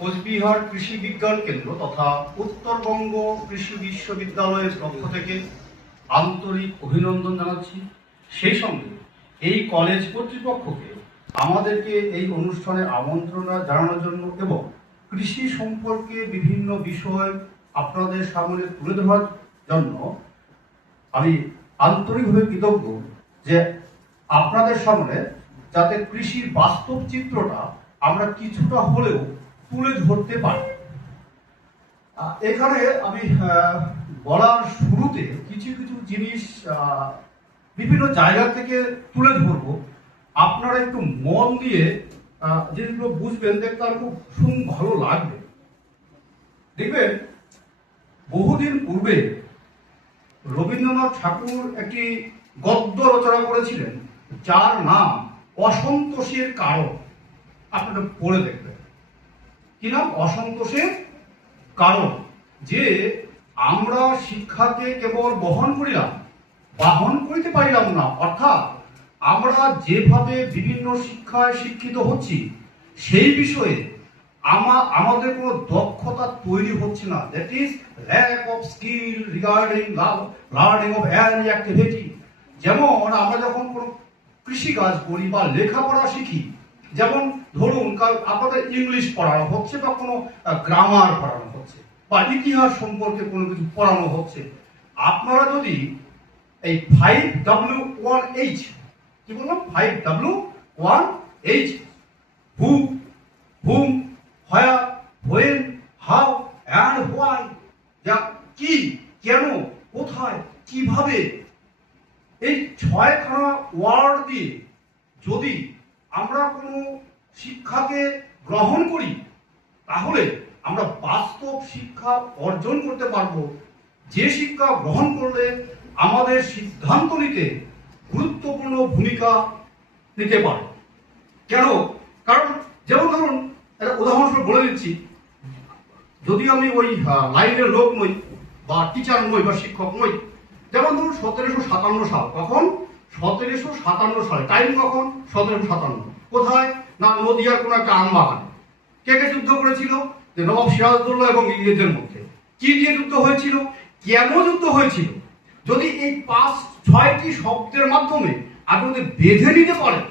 কোচবিহার কৃষি বিজ্ঞান কেন্দ্র তথা উত্তরবঙ্গ কৃষি বিশ্ববিদ্যালয়ের পক্ষ থেকে আন্তরিক অভিনন্দন জানাচ্ছি। সেই সঙ্গে এই কলেজ কর্তৃপক্ষকে আমাদেরকে এই অনুষ্ঠানে আমন্ত্রণ জানানোর জন্য এবং কৃষি সম্পর্কে বিভিন্ন বিষয় আপনাদের সামনে তুলে ধরার জন্য আমি আন্তরিকভাবে কৃতজ্ঞ যে আপনাদের সামনে যাতে কৃষির বাস্তব চিত্রটা আমরা কিছুটা হলেও তুলে ধরতে পারি। এখানে আমি বলার শুরুতে কিছু কিছু জিনিস বিভিন্ন জায়গা থেকে তুলে ধরব। আপনারা একটু মন দিয়ে যেগুলো বুঝবেন, দেখতে আর খুব ভালো লাগবে। দেখবেন বহুদিন পূর্বে রবীন্দ্রনাথ ঠাকুর একটি গদ্য রচনা করেছিলেন যার নাম অসন্তোষের কারণ। আপনারা পড়ে দেখবেন কি নাম? অসন্তোষের কারণ। যে আমরা শিক্ষাকে কেবল বহন করিতে পারিলাম না, অর্থাৎ আমরা যেভাবে বিভিন্ন শিক্ষায় শিক্ষিত হচ্ছি সেই বিষয়ে আমাদের কোনো দক্ষতা তৈরি হচ্ছে না। That is lack of skill regarding learning of any activity. যেমন আমরা যখন কোনো কৃষিকাজ করি বা লেখাপড়া শিখি, যেমন ধরুন আপনাদের ইংলিশ পড়ানো হচ্ছে বা কোনো গ্রামার পড়ানো হচ্ছে বা ইতিহাস সম্পর্কে কোনো কিছু পড়ানো হচ্ছে, আপনারা যদি এই 5W1H কি বললাম? 5W1H who, hmm, where, when, how and why, যা কি, কেন, কোথায়, কিভাবে, এই 6খানা ওয়ার্ড দিয়ে যদি আমরা কোনো শিক্ষাকে গ্রহণ করি তাহলে আমরা বাস্তব শিক্ষা অর্জন করতে পারবো, যে শিক্ষা গ্রহণ করলে আমাদের সিদ্ধান্ত নিতে গুরুত্বপূর্ণ ভূমিকা নিতে পারে। কেন? কারণ যেমন ধরুন একটা উদাহরণস্বরূপ বলে দিচ্ছি, যদি আমি ওই লাইনের লোক নই বা টিচার নই বা শিক্ষক নই, যেমন ধরুন 1757 সাল। কখন? 1757 সালে। টাইম কখন? 1757। কোথায়? না, নদিয়ার কোন একটা আমবাগানে। কে কে যুদ্ধ করেছিল? যে নবাব সিরাজউদ্দৌলা এবং ইংরেজদের মধ্যে। কি দিয়ে যুদ্ধ হয়েছিল? কেন যুদ্ধ হয়েছিল? যদি এই 5-6টি শব্দের মাধ্যমে আপনি যদি বেঁধে নিতে পারেন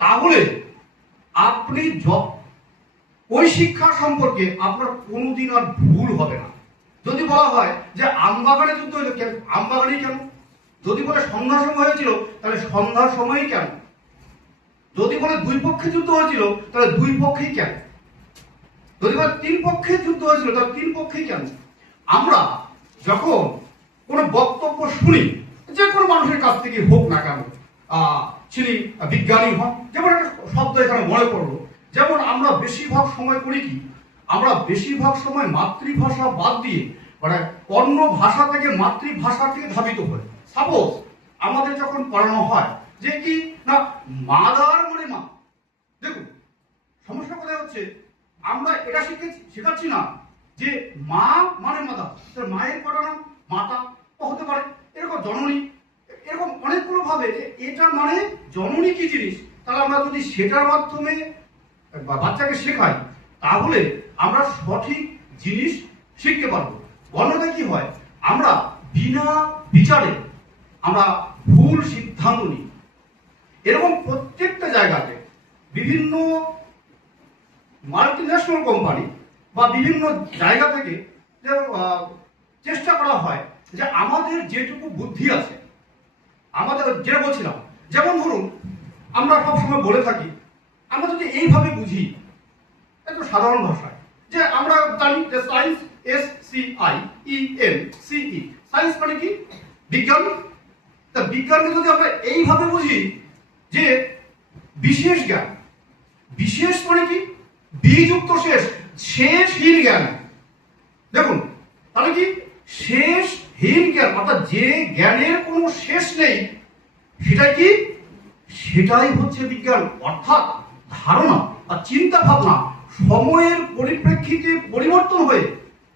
তাহলে আপনি ওই শিক্ষা সম্পর্কে আপনার কোনোদিন আর ভুল হবে না। যদি বলা হয় যে আমবাগানে যুদ্ধ হয়েছিল, কেন আমবাগানেই কেন? যদি বলে সন্ধ্যার সময় হয়েছিল তাহলে সন্ধ্যার সময়ই কেন? যদি বলে দুই পক্ষে যুদ্ধ হয়েছিল তাহলে দুই পক্ষেই কেন? যদি বলে 3 পক্ষে যুদ্ধ হয়েছিল তাহলে 3 পক্ষেই কেন? আমরা যখন কোনো বক্তব্য শুনি, যে কোনো মানুষের কাছ থেকে হোক না কেন, তিনি বিজ্ঞানী হন, যেমন একটা শব্দ এখানে মনে পড়লো, যেমন আমরা বেশিরভাগ সময় করি কি, আমরা বেশিরভাগ সময় মাতৃভাষা বাদ দিয়ে মানে অন্য ভাষা থেকে মাতৃভাষা থেকে ধাবিত হই। সাপোজ আমাদের যখন পড়ানো হয় যে কি না, মাদার মানে মা। দেখুন সমস্যা কোথায় হচ্ছে, আমরা এটা শেখাচ্ছি না যে মা মানে মাতা। মায়ের কটা নাম? মাতা হতে পারে, এরকম জননী, এরকম অনেকগুলো ভাবে যে এটা মানে জননী কি জিনিস। তাহলে আমরা যদি সেটার মাধ্যমে বাচ্চাকে শেখাই তাহলে আমরা সঠিক জিনিস শিখতে পারবো। অন্যথায় কি হয়, আমরা বিনা বিচারে আমরা ভুল সিদ্ধান্ত নিই। এরকম প্রত্যেকটা জায়গাতে বিভিন্ন মাল্টিন্যাশনাল কোম্পানি বা বিভিন্ন জায়গা থেকে চেষ্টা করা হয় যে আমাদের যেটুকু বুদ্ধি আছে, আমাদের যেটা বলছিলাম, যেমন ধরুন আমরা সবসময় বলে থাকি, আমরা যদি এইভাবে বুঝি একটু সাধারণ ভাষায়, যে আমরা জানি যে সায়েন্স SCIENCE, সায়েন্স মানে কি? বিজ্ঞান। তা বিজ্ঞানকে যদি আমরা এইভাবে বুঝি যে বিশেষ জ্ঞান, বিশেষ মানে কি? বিযুক্ত শেষ, শেষহীন জ্ঞান। দেখুন তাহলে কি? শেষহীন জ্ঞান, অর্থাৎ যে জ্ঞানের কোনো শেষ নেই, সেটাই কি? সেটাই হচ্ছে বিজ্ঞান। অর্থাৎ ধারণা আর চিন্তা ভাবনা সময়ের পরিপ্রেক্ষিতে পরিবর্তন হয়ে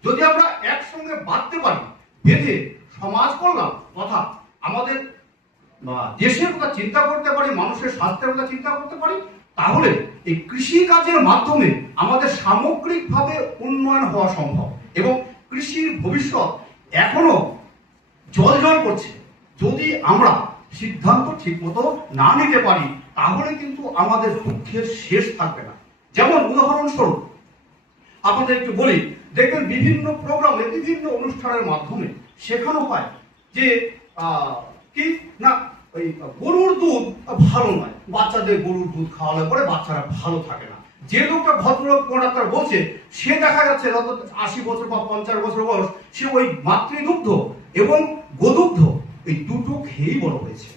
যদি আমরা একসঙ্গে বাঁধতে পারি, বেঁধে সমাজ কল্যাণ তথা আমাদের দেশের কথা চিন্তা করতে পারি, মানুষের স্বাস্থ্যের কথা চিন্তা করতে পারি, তাহলে এই কৃষি কাজের মাধ্যমে আমাদের সামগ্রিকভাবে উন্নয়ন হওয়া সম্ভব এবং কৃষির ভবিষ্যৎ এখনো জল করছে। যদি আমরা সিদ্ধান্ত ঠিকমতো না নিতে পারি তাহলে কিন্তু আমাদের দুঃখের শেষ থাকবে না। যেমন উদাহরণস্বরূপ আপনাদের একটু বলি, দেখবেন বিভিন্ন প্রোগ্রামে বিভিন্ন অনুষ্ঠানের মাধ্যমে শেখানো হয় যে কি না ওই গরুর দুধ ভালো নয়, বাচ্চাদের গরুর দুধ খাওয়ালে পরে বাচ্চারা ভালো থাকে না। যে লোকটা ভদ্রলোক ডাক্তার বলছে সে দেখা যাচ্ছে 80 বছর বা 50 বছর বয়স, সে ওই মাতৃদুগ্ধ এবং গোদুগ্ধ এই দুটো খেয়েই বড় হয়েছে।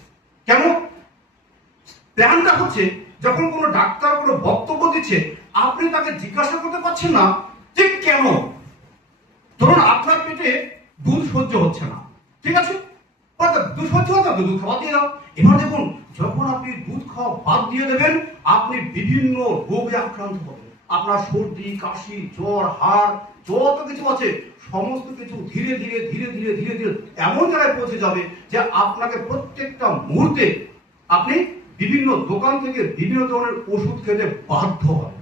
কেন? প্ল্যানটা হচ্ছে যখন কোনো ডাক্তার কোনো বক্তব্য দিচ্ছে আপনি তাকে জিজ্ঞাসা করতে পারছেন না যে কেন। ধরুন আপনার পেটে দুধ সহ্য হচ্ছে না, ঠিক আছে, দুধ সহ্য হচ্ছে না, দুধ খাওয়া দিয়ে দাও। এবার দেখুন যখন আপনি দুধ খাওয়া বাদ দিয়ে দেবেন আপনি বিভিন্ন রোগে আক্রান্ত হবেন। আপনার সর্দি, কাশি, জ্বর, হাড় যত কিছু আছে সমস্ত কিছু ধীরে ধীরে ধীরে ধীরে ধীরে ধীরে এমন জায়গায় পৌঁছে যাবে যে আপনাকে প্রত্যেকটা মুহূর্তে আপনি বিভিন্ন দোকান থেকে বিভিন্ন ধরনের ওষুধ খেতে বাধ্য হবেন।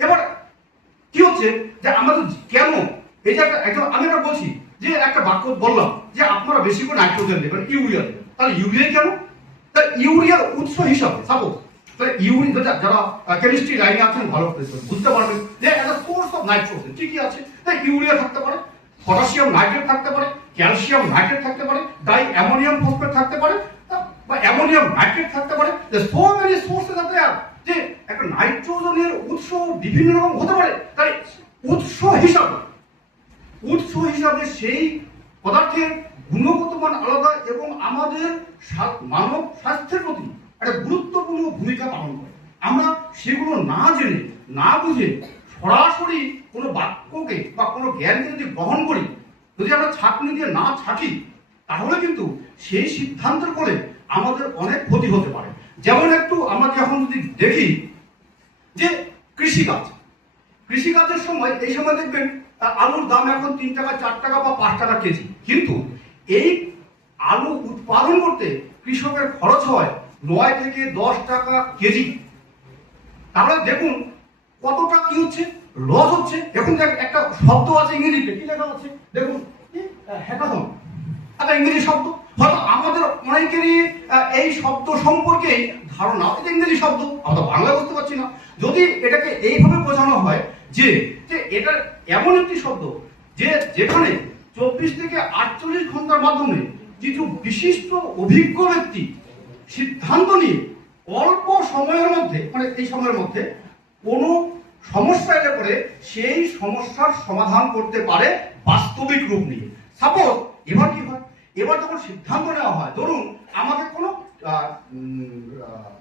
এবার কি হচ্ছে যে আমাদের কেন এই যে আমি একটা বলছি যে একটা বাক্য বললাম যে আপনারা বেশি করে নাইট্রোজেন দেবেন, ইউরিয়া দেবেন, তাহলে ইউরিয়া কেন? তাহলে ইউরিয়ার উৎস হিসাবে সাপোজ তাহলে ইউরিয়া যারা কেমিস্ট্রি লাইনে আছেন ভালো বুঝতে পারবেন যে একটা সোর্স অফ নাইট্রোজেন ঠিকই আছে। তাই ইউরিয়া থাকতে পারে, পটাশিয়াম নাইট্রেট থাকতে পারে, ক্যালসিয়াম নাইট্রেট থাকতে পারে, ডাই অ্যামোনিয়াম ফসফেট থাকতে পারে বা অ্যামোনিয়াম নাইট্রেট থাকতে পারে। সো মেনি সোর্সেস আছে যে একটা নাইট্রোজেনের উৎস বিভিন্ন রকম হতে পারে। তাই উৎস হিসাবে সেই পদার্থের গুণগত মান আলাদা এবং আমাদের মানব স্বাস্থ্যের প্রতি একটা গুরুত্বপূর্ণ ভূমিকা পালন করে। আমরা সেগুলো না জেনে না বুঝে সরাসরি কোনো বাক্যকে বা কোনো জ্ঞানকে যদি গ্রহণ করি, যদি আমরা ছাঁকনি দিয়ে না ছাঁকি তাহলে কিন্তু সেই সিদ্ধান্তের ফলে আমাদের অনেক ক্ষতি হতে পারে। যেমন একটু আমরা যখন যদি দেখি যে কৃষিকাজের সময় এই সময় দেখবেন আলুর দাম এখন 3 টাকা 4 টাকা বা 5 টাকা কেজি, কিন্তু এই আলু উৎপাদন করতে কৃষকের খরচ হয় 9 থেকে 10 টাকা কেজি। তাহলে দেখুন কতটা কি হচ্ছে, লস হচ্ছে। এখন একটা শব্দ আছে ইংরেজিতে, কি লেখা আছে দেখুন, হ্যাকাথন, একটা ইংরেজি শব্দ। হয়তো আমাদের অনেকেরই এই শব্দ সম্পর্কে ধারণা, এটা ইংরেজি শব্দ, আমরা বাংলা বুঝতে পারছি না। যদি এটাকে এইভাবে বোঝানো হয় যে এটা এমন একটি শব্দ যে যেখানে 24 থেকে 48 ঘন্টার মাধ্যমে কিছু বিশিষ্ট অভিজ্ঞ ব্যক্তি সিদ্ধান্ত নিয়ে অল্প সময়ের মধ্যে, মানে এই সময়ের মধ্যে কোনো সমস্যা এলে পরে সেই সমস্যার সমাধান করতে পারে বাস্তবিক রূপ নিয়ে। সাপোজ এবার কি হয়, এবার যখন সিদ্ধান্ত নেওয়া হয়, ধরুন আমাকে কোনো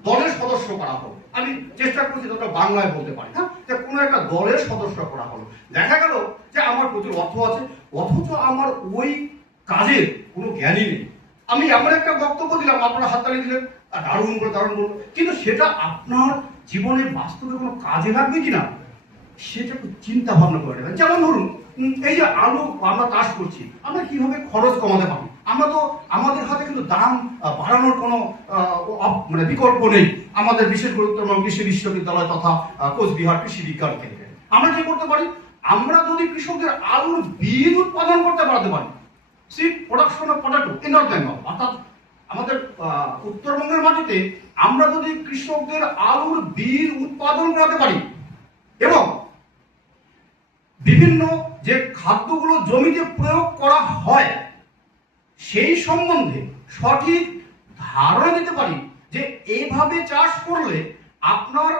দলের সদস্য করা হলো, আমি চেষ্টা করছি যতটা বাংলায় বলতে পারি, হ্যাঁ, যে কোনো একটা দলের সদস্য করা হলো। দেখা গেল যে আমার প্রচুর অর্থ আছে, অথচ আমার ওই কাজের কোনো জ্ঞানই নেই। আমি এমন একটা বক্তব্য দিলাম, আপনারা হাততালি দিলেন, দারুণ বললো, কিন্তু সেটা আপনার জীবনে বাস্তবে কোনো কাজে লাগবে কিনা সেটা একটু চিন্তা ভাবনা করে নেবেন। যেমন ধরুন এই যে আলু আমরা চাষ করছি, আমরা কিভাবে খরচ কমাতে পারি? আমরা তো আমাদের হাতে কিন্তু দাম বাড়ানোর কোনো মানে বিকল্প নেই। আমাদের বিশেষ গুরুত্বপূর্ণ কৃষি বিশ্ববিদ্যালয় তথা কোচবিহার কৃষি বিজ্ঞান কেন্দ্রে আমরা কি করতে পারি? আমরা যদি কৃষকদের আলুর বীজ উৎপাদন করতে পারতে পারি, seed production of potato in north Bengal, অর্থাৎ আমাদের উত্তরবঙ্গের মাটিতে আমরা যদি কৃষকদের আলুর বীজ উৎপাদন করাতে পারি এবং বিভিন্ন যে খাদ্যগুলো জমিতে প্রয়োগ করা হয় সেই সম্বন্ধে সঠিক ধারণা দিতে পারি যে এইভাবে চাষ করলে আপনার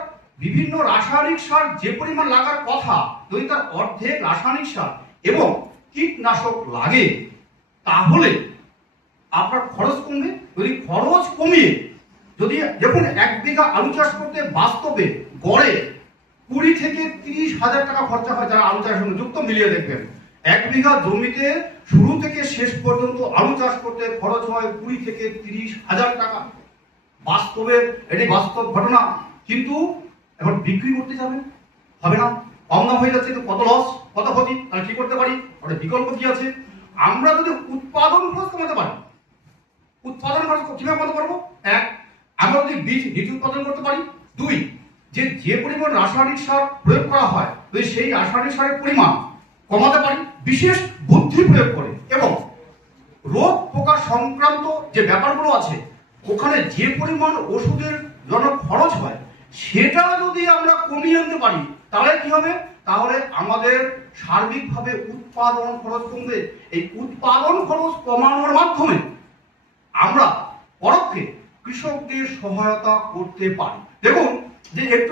বিভিন্ন রাসায়নিক সার যে পরিমাণ লাগার কথা, যদি তার অর্ধেক রাসায়নিক সার এবং কীটনাশক লাগে তাহলে আপনার খরচ কমবে। যদি খরচ কমিয়ে যদি দেখুন 1 বিঘা আলু চাষ করতে বাস্তবে গড়ে 20 থেকে 30 হাজার টাকা খরচা হয়, যারা আলু চাষের সঙ্গে যুক্ত মিলিয়ে দেখবেন 1 বিঘা জমিতে শুরু থেকে শেষ পর্যন্ত আলু চাষ করতে খরচ হয় 20 থেকে 30 হাজার টাকা। বাস্তবে এটি বাস্তব ঘটনা। কিন্তু এখন বিক্রি করতে যাবেন, হবে না, কম দাম হয়ে যাচ্ছে, তো কত লস, কত ক্ষতি। তাহলে কি করতে পারি? ওটা বিকল্প কি আছে? আমরা যদি উৎপাদন খরচ কমাতে পারি, উৎপাদন খরচ কিভাবে কমাতে পারবো? 1, আমরা যদি বীজ নিজে উৎপাদন করতে পারি। 2, যে পরিমাণ রাসায়নিক সার প্রয়োগ করা হয় তো সেই রাসায়নিক সারের পরিমাণ কমাতে পারি বিশেষ বুদ্ধি প্রয়োগ করে, এবং রোগ পোকা সংক্রান্ত যে ব্যাপারগুলো আছে ওখানে যে পরিমাণ ওষুধের জন্য খরচ হয় সেটা যদি আমরা কমিয়ে আনতে পারি তাহলে কি হবে, তাহলে আমাদের সার্বিকভাবে উৎপাদন খরচ কমবে। এই উৎপাদন খরচ কমানোর মাধ্যমে আমরা পরোক্ষে কৃষকদের সহায়তা করতে পারি। দেখুন যে একটু